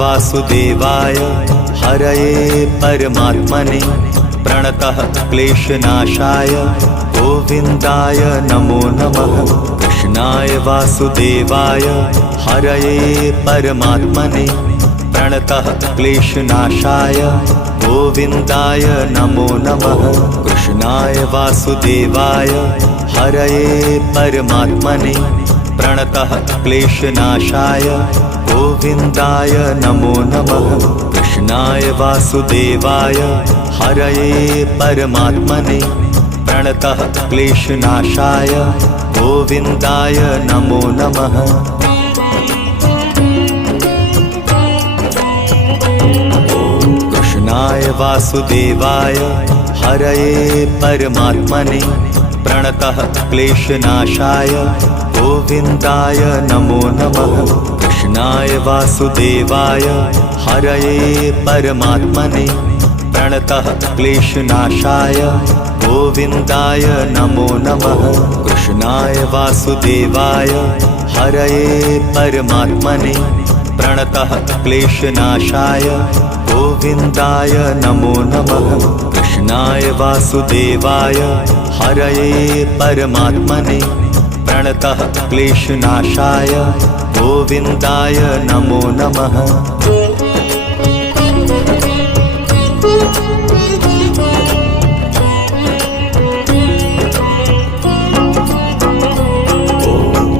वासुदेवाय हरये परमात्मने प्रणतः क्लेशनाशाय गोविन्दाय नमो नमः। कृष्णाय वासुदेवाय हरये परमात्मने प्रणतः क्लेशनाशाय गोविन्दाय नमो नमः। कृष्णाय वासुदेवाय हरये परमात्मने प्रणतः क्लेशनाशाय गोविन्दाय नमो नमः। कृष्णाय वासुदेवाय हरये परमात्मने प्रणतः क्लेशनाशाय गोविन्दाय नमो नमः। कृष्णाय वासुदेवाय हरये परमात्मने प्रणतः क्लेशनाशाय गोविन्दाय नमो नमः। कृष्णाय वासुदेवाय हरये परमात्मने प्रणतः क्लेशनाशाय गोविन्दाय नमो नमः। कृष्णाय वासुदेवाय हरये परमात्मने प्रणतः क्लेशनाशाय गोविन्दाय नमो नमः। कृष्णाय वासुदेवाय हरये परमात्मने प्रणतः क्लेशनाशाय गोविन्दाय नमो नमः।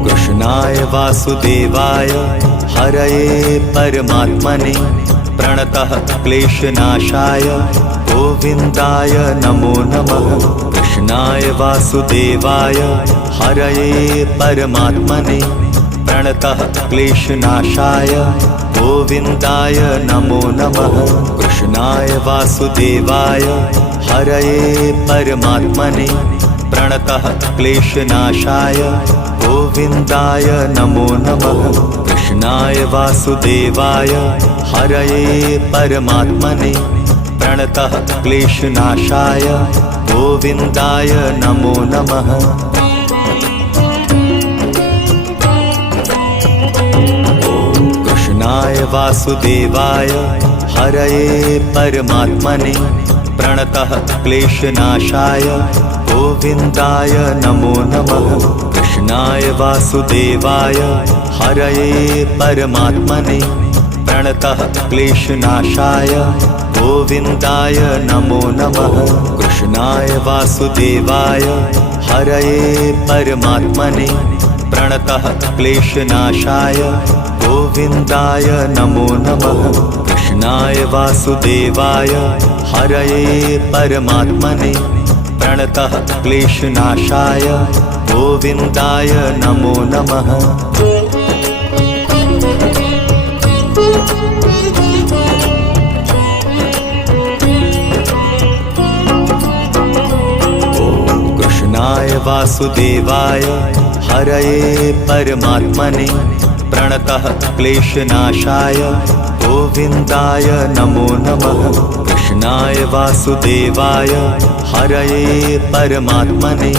कृष्णाय वासुदेवाय हरये परमात्मने प्रणतः क्लेशनाशाय गोविन्दाय नमो नमः। कृष्णाय वासुदेवाय हरये परमात्मने प्रणतः क्लेशनाशाय गोविन्दाय नमो नमः। कृष्णाय वासुदेवाय हरये परमात्मने प्रणतः क्लेशनाशाय गोविन्दाय नमो नमः। कृष्णाय वासुदेवाय हरये परमात्मने प्रणतः क्लेशनाशाय गोविन्दाय नमो नमः। कृष्णाय वासुदेवाय हरये परमात्मने प्रणतः क्लेशनाशाय गोविन्दाय नमो नमः। कृष्णाय वासुदेवाय हरये परमात्मने प्रणतः क्लेशनाशाय गोविन्दाय नमो नमः। कृष्णाय वासुदेवाय हरये परमात्मने प्रणतः क्लेशनाशाय गोविन्दाय नमो नमः। कृष्णाय वासुदेवाय हरये परमात्मने प्रणतः क्लेशनाशाय गोविन्दाय नमो नमः। कृष्णाय वासुदेवाय हरये परमात्मने प्रणतः क्लेशनाशाय गोविन्दाय नमो नमः। कृष्णाय वासुदेवाय हरये परमात्मने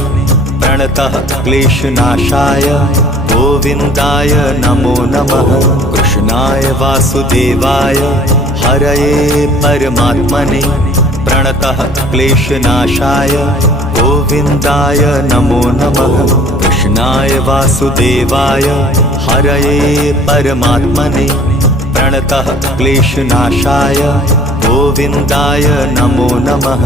प्रणतः क्लेशनाशाय गोविन्दाय नमो नमः। कृष्णाय वासुदेवाय हरये परमात्मने प्रणतः क्लेशनाशाय गोविन्दाय नमो नमः। कृष्णाय वासुदेवाय हरये परमात्मने प्रणतः क्लेशनाशाय गोविन्दाय नमो नमः।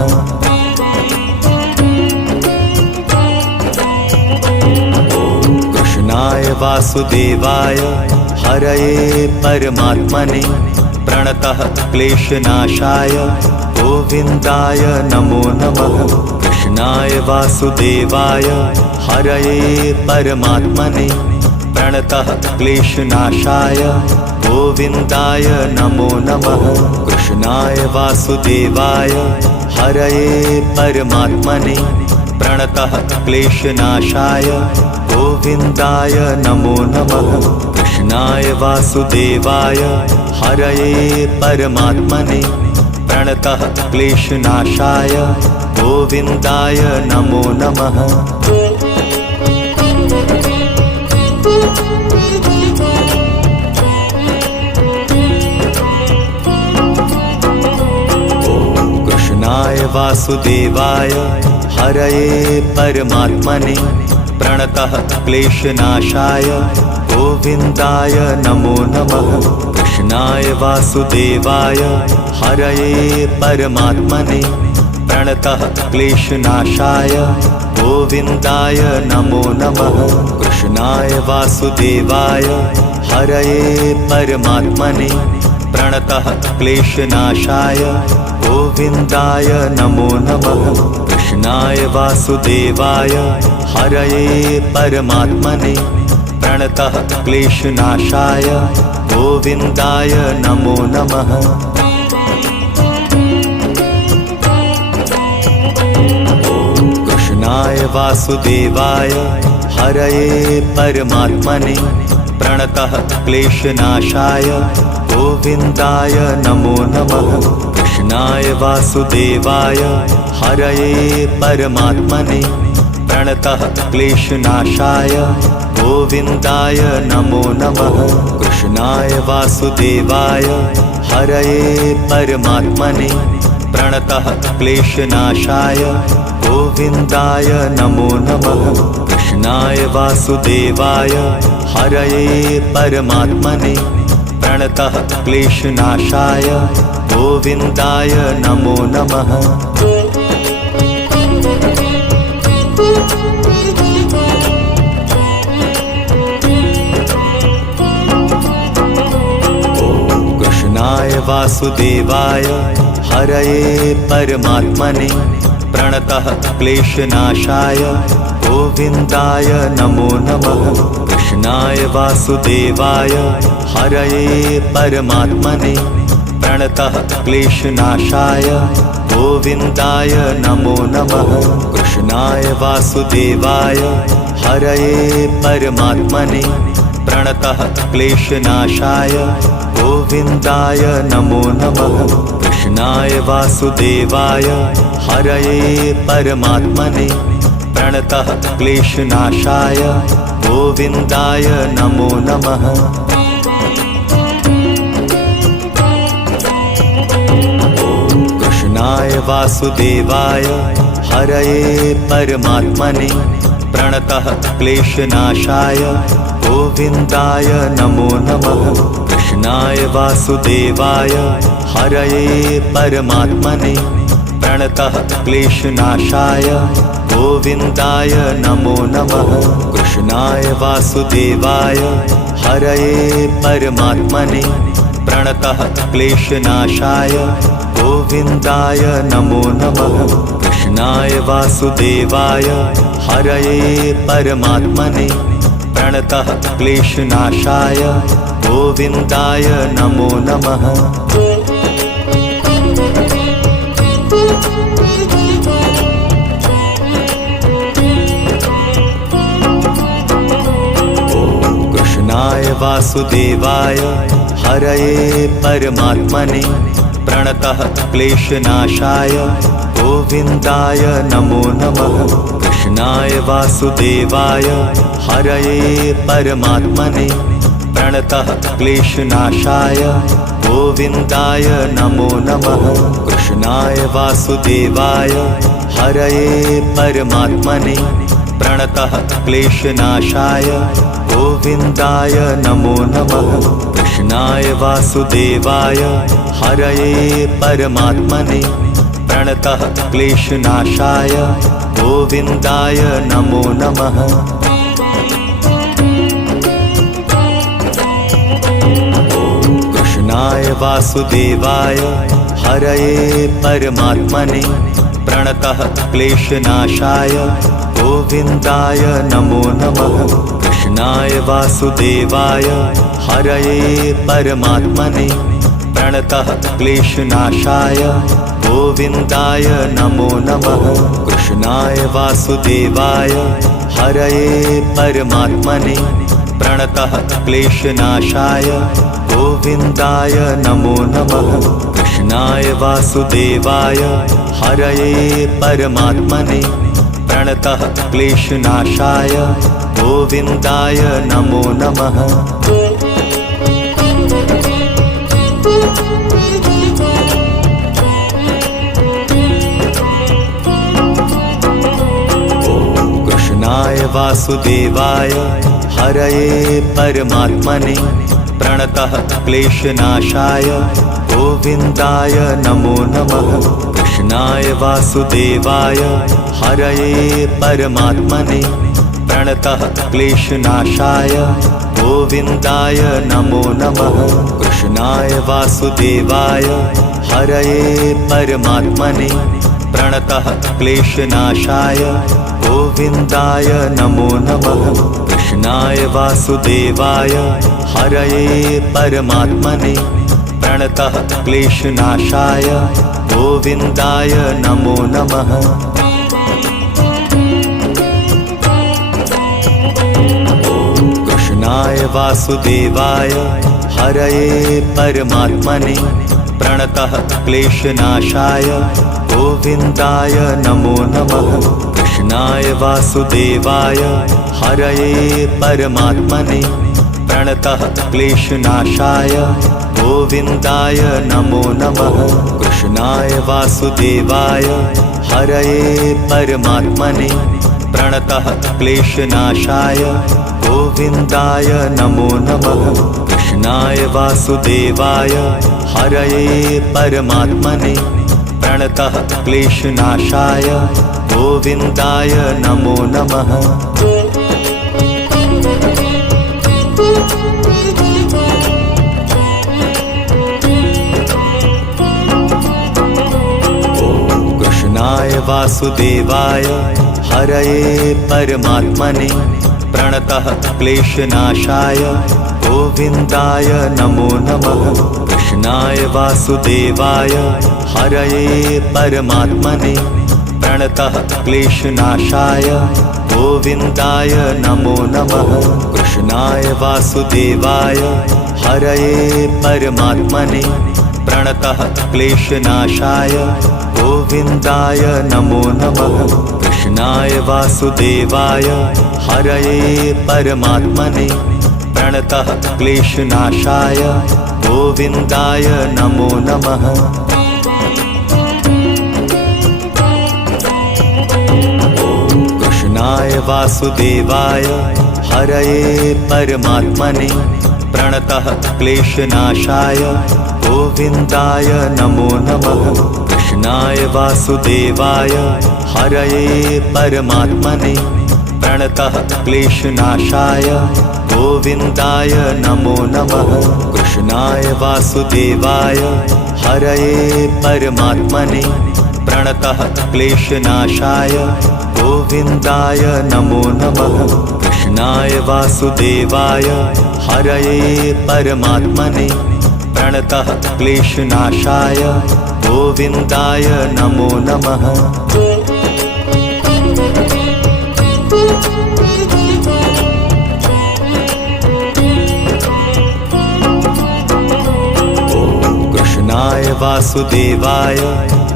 कृष्णाय वासुदेवाय हरये परमात्मने प्रणतः क्लेशनाशाय गोविन्दाय नमो नमः। कृष्णाय वासुदेवाय हरये परमात्मने प्रणतः क्लेशनाशाय गोविन्दाय नमो नमः। कृष्णाय वासुदेवाय हरये परमात्मने प्रणतः क्लेशनाशाय गोविन्दाय नमो नमः। कृष्णाय वासुदेवाय हरये परमात्मने प्रणतः क्लेशनाशाय गोविन्दाय नमो नमः। वासुदेवाय हरये परमात्मने प्रणतः क्लेशनाशाय गोविन्दाय नमो नमः। कृष्णाय वासुदेवाय हरये परमात्मने प्रणतः क्लेशनाशाय गोविन्दाय नमो नमः। कृष्णाय वासुदेवाय हरये परमात्मने प्रणतः क्लेशनाशाय गोविन्दाय नमो नमः। कृष्णाय वासुदेवाय हरये परमात्मने प्रणतः क्लेशनाशाय गोविन्दाय नमो नमः। कृष्णाय वासुदेवाय हरये परमात्मने प्रणतः क्लेशनाशाय गोविन्दाय नमो नमः। कृष्णाय वासुदेवाय हरये परमात्मने प्रणतः क्लेशनाशाय गोविन्दाय नमो नमः। कृष्णाय वासुदेवाय हरये परमात्मने प्रणतः क्लेशनाशाय गोविन्दाय नमो नमः। कृष्णाय वासुदेवाय हरये परमात्मने प्रणतः क्लेशनाशाय गोविन्दाय नमो नमः। कृष्णाय वासुदेवाय हरये परमात्मने प्रणतः क्लेशनाशाय गोविन्दाय नमो नमः। कृष्णाय वासुदेवाय हरये परमात्मने प्रणतः क्लेशनाशाय गोविन्दाय नमो नमः। कृष्णाय वासुदेवाय हरये परमात्मने प्रणतः क्लेशनाशाय गोविन्दाय नमो नमः। कृष्णाय वासुदेवाय हरये परमात्मने प्रणतः क्लेशनाशाय गोविन्दाय नमो नमः। कृष्णाय वासुदेवाय हरये परमात्मने प्रणतः क्लेशनाशाय गोविन्दाय नमो नमः। कृष्णाय वासुदेवाय हरये परमात्मने प्रणतः क्लेशनाशाय गोविन्दाय नमो नमः। कृष्णाय वासुदेवाय हरये परमात्मने प्रणतः क्लेशनाशाय गोविन्दाय नमो नमः। कृष्णाय वासुदेवाय हरये परमात्मने प्रणतः क्लेशनाशाय गोविन्दाय नमो नमः। कृष्णाय वासुदेवाय हरये परमात्मने प्रणतः क्लेशनाशाय गोविन्दाय नमो नमः। कृष्णाय वासुदेवाय हरये परमात्मने प्रणतः क्लेशनाशाय गोविन्दाय नमो नमः। कृष्णाय वासुदेवाय हरये परमात्मने प्रणतः क्लेशनाशाय गोविन्दाय नमो नमः। कृष्णाय वासुदेवाय हरये परमात्मने प्रणतः क्लेशनाशाय गोविन्दाय नमो नमः। कृष्णाय वासुदेवाय हरये परमात्मने प्रणतः क्लेशनाशाय गोविन्दाय नमो नमः। कृष्णाय वासुदेवाय हरये परमात्मने प्रणतः क्लेशनाशाय गोविन्दाय नमो नमः। कृष्णाय वासुदेवाय हरये परमात्मने प्रणतः क्लेशनाशाय गोविन्दाय नमो नमः। कृष्णाय वासुदेवाय हरये परमात्मने प्रणतः क्लेशनाशाय गोविन्दाय नमो नमः। वासुदेवाय हरये परमात्मने प्रणतः क्लेशनाशाय गोविन्दाय नमो नमः। कृष्णाय वासुदेवाय हरये परमात्मने प्रणतः क्लेशनाशाय गोविन्दाय नमो नमः। कृष्णाय वासुदेवाय हरये परमात्मने प्रणतः क्लेशनाशाय गोविन्दाय नमो नमः। कृष्णाय वासुदेवाय हरये परमात्मने प्रणतः क्लेशनाशाय गोविन्दाय नमो नमः। कृष्णाय वासुदेवाय हरये परमात्मने प्रणतः क्लेशनाशाय गोविन्दाय नमो नमः। कृष्णाय वासुदेवाय हरये परमात्मने प्रणतः क्लेशनाशाय गोविन्दाय नमो नमः। कृष्णाय वासुदेवाय हरये परमात्मने प्रणतः क्लेशनाशाय गोविन्दाय नमो नमः। कृष्णाय वासुदेवाय हरये परमात्मने प्रणतः क्लेशनाशाय गोविन्दाय नमो नमः। कृष्णाय वासुदेवाय हरये परमात्मने प्रणतः क्लेशनाशाय गोविन्दाय नमो नमः। कृष्णाय वासुदेवाय हरये परमात्मने प्रणतः क्लेशनाशाय गोविन्दाय नमो नमः। कृष्णाय वासुदेवाय हरये परमात्मने प्रणतः क्लेशनाशाय गोविन्दाय नमो नमः। कृष्णाय वासुदेवाय हरये परमात्मने प्रणतः क्लेशनाशाय गोविन्दाय नमो नमः। कृष्णाय वासुदेवाय हरये परमात्मने प्रणतः क्लेशनाशाय गोविन्दाय नमो नमः। कृष्णाय वासुदेवाय हरये परमात्मने प्रणतः क्लेशनाशाय गोविन्दाय नमो नमः। कृष्णाय वासुदेवाय हरये परमात्मने प्रणतः क्लेशनाशाय गोविन्दाय नमो नमः। कृष्णाय वासुदेवाय हरये परमात्मने प्रणतः क्लेशनाशाय गोविन्दाय नमो नमः। कृष्णाय वासुदेवाय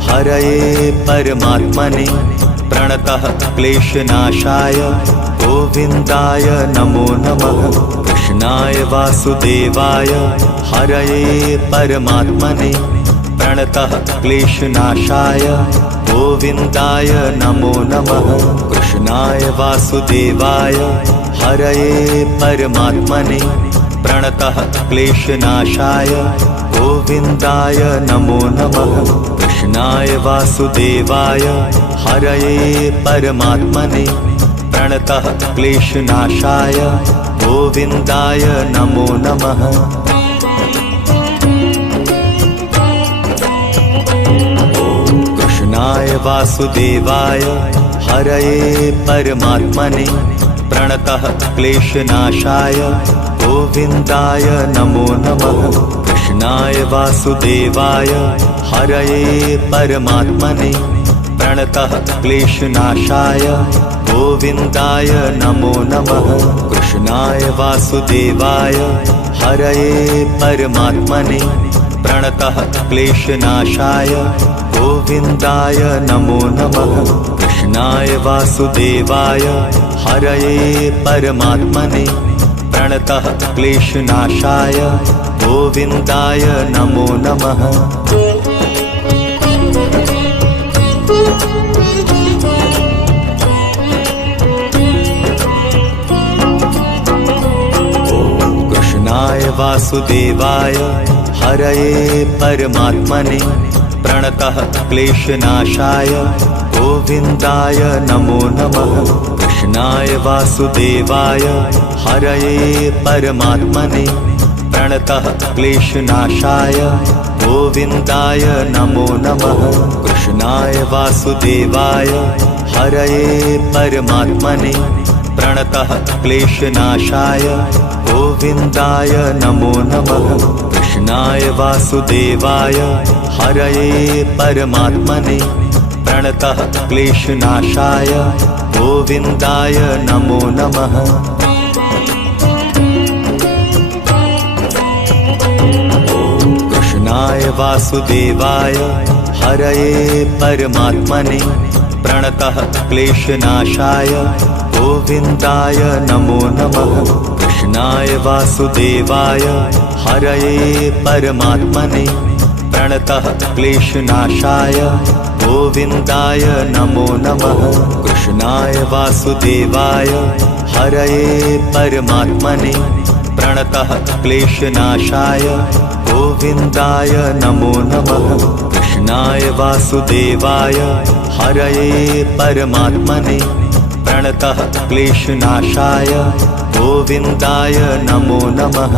हरये परमात्मने प्रणतः क्लेशनाशाय गोविन्दाय नमो नमः। कृष्णाय वासुदेवाय हरये परमात्मने प्रणतः क्लेशनाशाय गोविन्दाय नमो नमः। कृष्णाय वासुदेवाय हरये परमात्मने प्रणतः क्लेशनाशाय गोविन्दाय नमो नमः। कृष्णाय वासुदेवाय हरये परमात्मने प्रणतः क्लेशनाशाय गोविन्दाय नमो नमः। कृष्णाय वासुदेवाय हरये परमात्मने प्रणतः क्लेशनाशाय गोविन्दाय नमो नमः। कृष्णाय वासुदेवाय हरये परमात्मने प्रणतः क्लेशनाशाय गोविन्दाय नमो नमः। कृष्णाय वासुदेवाय हरये परमात्मने प्रणतः क्लेशनाशाय गोविन्दाय नमो नमः। कृष्णाय वासुदेवाय हरये परमात्मने प्रणतः क्लेशनाशाय गोविन्दाय नमो नमः। वासुदेवाय हरये परमात्मने प्रणतः क्लेशनाशाय गोविन्दाय नमो नमः। कृष्णाय वासुदेवाय हरये परमात्मने प्रणतः क्लेशनाशाय गोविन्दाय नमो नमः। कृष्णाय वासुदेवाय हरये परमात्मने प्रणतः क्लेशनाशाय गोविन्दाय नमो नमः। कृष्णाय वासुदेवाय हरये परमात्मने प्रणतः क्लेशनाशाय गोविन्दाय नमो नमः। कृष्णाय वासुदेवाय हरये परमात्मने प्रणतः क्लेशनाशाय गोविन्दाय नमो नमः। कृष्णाय वासुदेवाय हरये परमात्मने प्रणतः क्लेशनाशाय गोविन्दाय नमो नमः। कृष्णाय वासुदेवाय हरये परमात्मने प्रणतः क्लेशनाशाय गोविन्दाय नमो नमः। कृष्णाय वासुदेवाय हरये परमात्मने प्रणतः क्लेशनाशाय गोविन्दाय नमो नमः।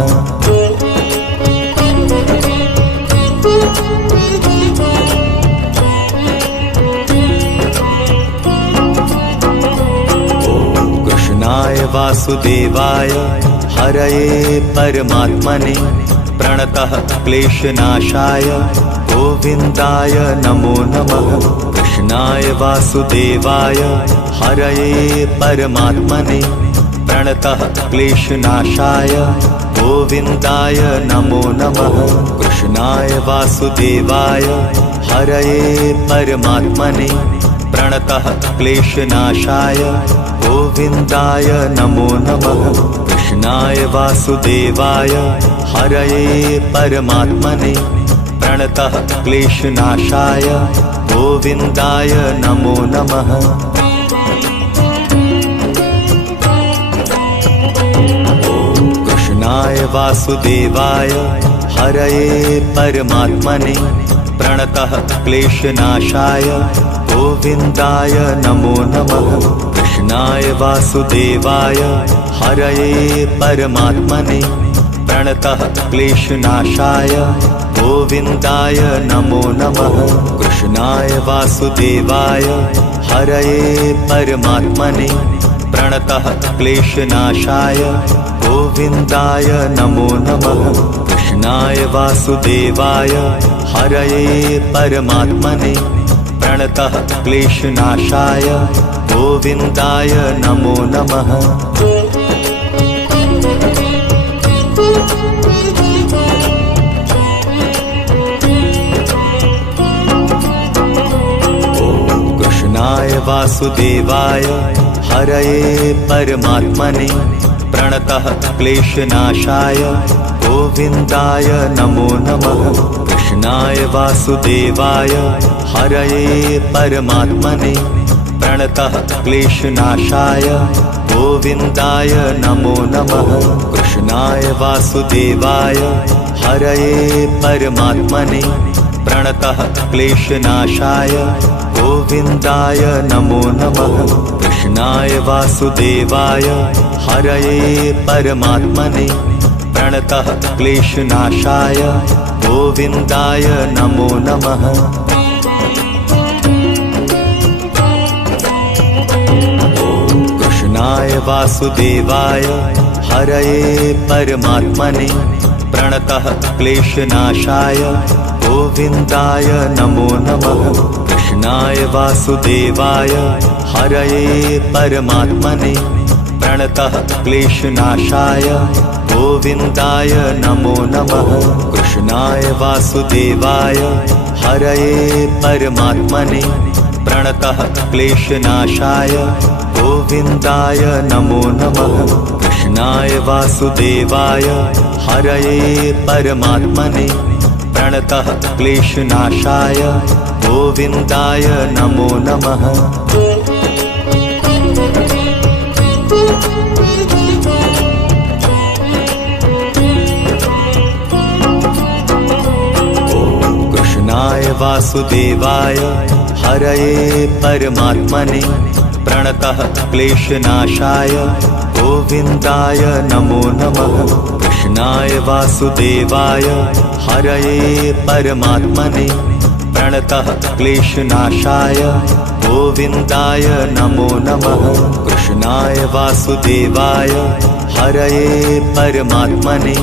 कृष्णाय वासुदेवाय हरये परमात्मने प्रणतः क्लेशनाशाय गोविन्दाय नमो नमः। कृष्णाय वासुदेवाय हरये परमात्मने प्रणतः क्लेशनाशाय गोविन्दाय नमो नमः। कृष्णाय वासुदेवाय हरये परमात्मने प्रणतः क्लेशनाशाय गोविन्दाय नमो नमः। कृष्णाय वासुदेवाय हरये परमात्मने प्रणतः क्लेशनाशाय गोविन्दाय नमो नमः। कृष्णाय वासुदेवाय हरये परमात्मने प्रणतः क्लेशनाशाय गोविन्दाय नमो नमः। कृष्णाय वासुदेवाय हरये परमात्मने प्रणतः क्लेशनाशाय गोविन्दाय नमो नमः। कृष्णाय वासुदेवाय हरये परमात्मने प्रणतः क्लेशनाशाय गोविन्दाय नमो नमः। कृष्णाय वासुदेवाय हरये परमात्मने प्रणतः क्लेशनाशाय गोविन्दाय नमो नमः। कृष्णाय वासुदेवाय हरये परमात्मने प्रणतः क्लेशनाशाय गोविन्दाय नमो नमः। कृष्णाय वासुदेवाय हरये परमात्मने प्रणतः क्लेशनाशाय गोविन्दाय नमो नमः। कृष्णाय वासुदेवाय हरये परमात्मने प्रणतः क्लेशनाशाय गोविन्दाय नमो नमः। कृष्णाय वासुदेवाय हरये परमात्मने प्रणतः क्लेशनाशाय गोविन्दाय नमो नमः। कृष्णाय वासुदेवाय हरये परमात्मने प्रणतः क्लेशनाशाय गोविन्दाय नमो नमः। कृष्णाय वासुदेवाय हरये परमात्मने प्रणतः क्लेशनाशाय गोविन्दाय नमो नमः। कृष्णाय वासुदेवाय हरये परमात्मने प्रणतः क्लेशनाशाय गोविन्दाय नमो नमः। कृष्णाय वासुदेवाय हरये परमात्मने प्रणतः क्लेशनाशाय गोविन्दाय नमो नमः। वासुदेवाय हरये परमात्मने प्रणतः क्लेशनाशाय गोविन्दाय नमो नमः। कृष्णाय वासुदेवाय हरये परमात्मने प्रणतः क्लेशनाशाय गोविन्दाय नमो नमः। कृष्णाय वासुदेवाय हरये परमात्मने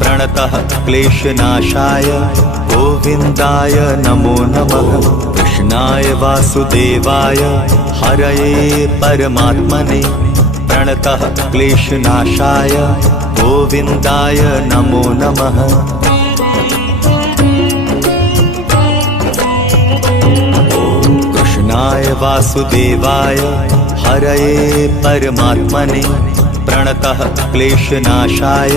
प्रणतः क्लेशनाशाय गोविन्दाय नमो नमः। कृष्णाय वासुदेवाय हरये परमात्मने प्रणतः क्लेशनाशाय गोविन्दाय नमो नमः। कृष्णाय वासुदेवाय हरये परमात्मने प्रणतः क्लेशनाशाय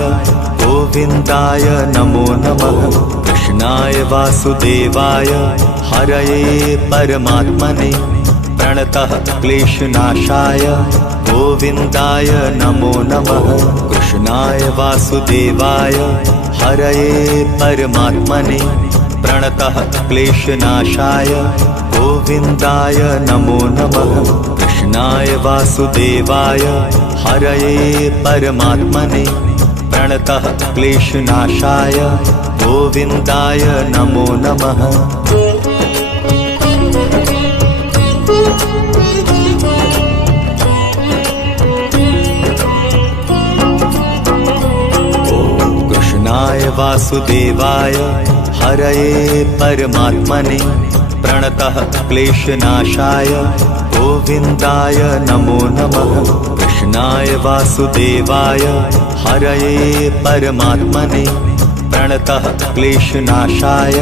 गोविन्दाय नमो नमः। कृष्णाय वासुदेवाय हरये परमात्मने प्रणतः क्लेशनाशाय गोविन्दाय नमो नमः। कृष्णाय वासुदेवाय हरये परमात्मने प्रणतः क्लेशनाशाय गोविन्दाय नमो नमः। कृष्णाय वासुदेवाय हरये परमात्मने प्रणतः क्लेशनाशाय गोविन्दाय नमो नमः। कृष्णाय वासुदेवाय हरये परमात्मने प्रणतः क्लेशनाशाय गोविन्दाय नमो नमः। कृष्णाय वासुदेवाय हरये परमात्मने प्रणतः क्लेशनाशाय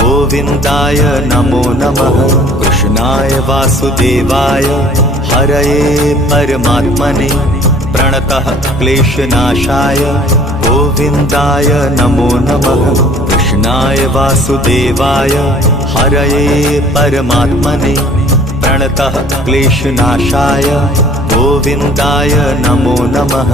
गोविन्दाय नमो नमः। कृष्णाय वासुदेवाय हरये परमात्मने प्रणतः क्लेशनाशाय गोविन्दाय नमो नमः। कृष्णाय वासुदेवाय हरये परमात्मने प्रणतः क्लेशनाशाय गोविन्दाय नमो नमः।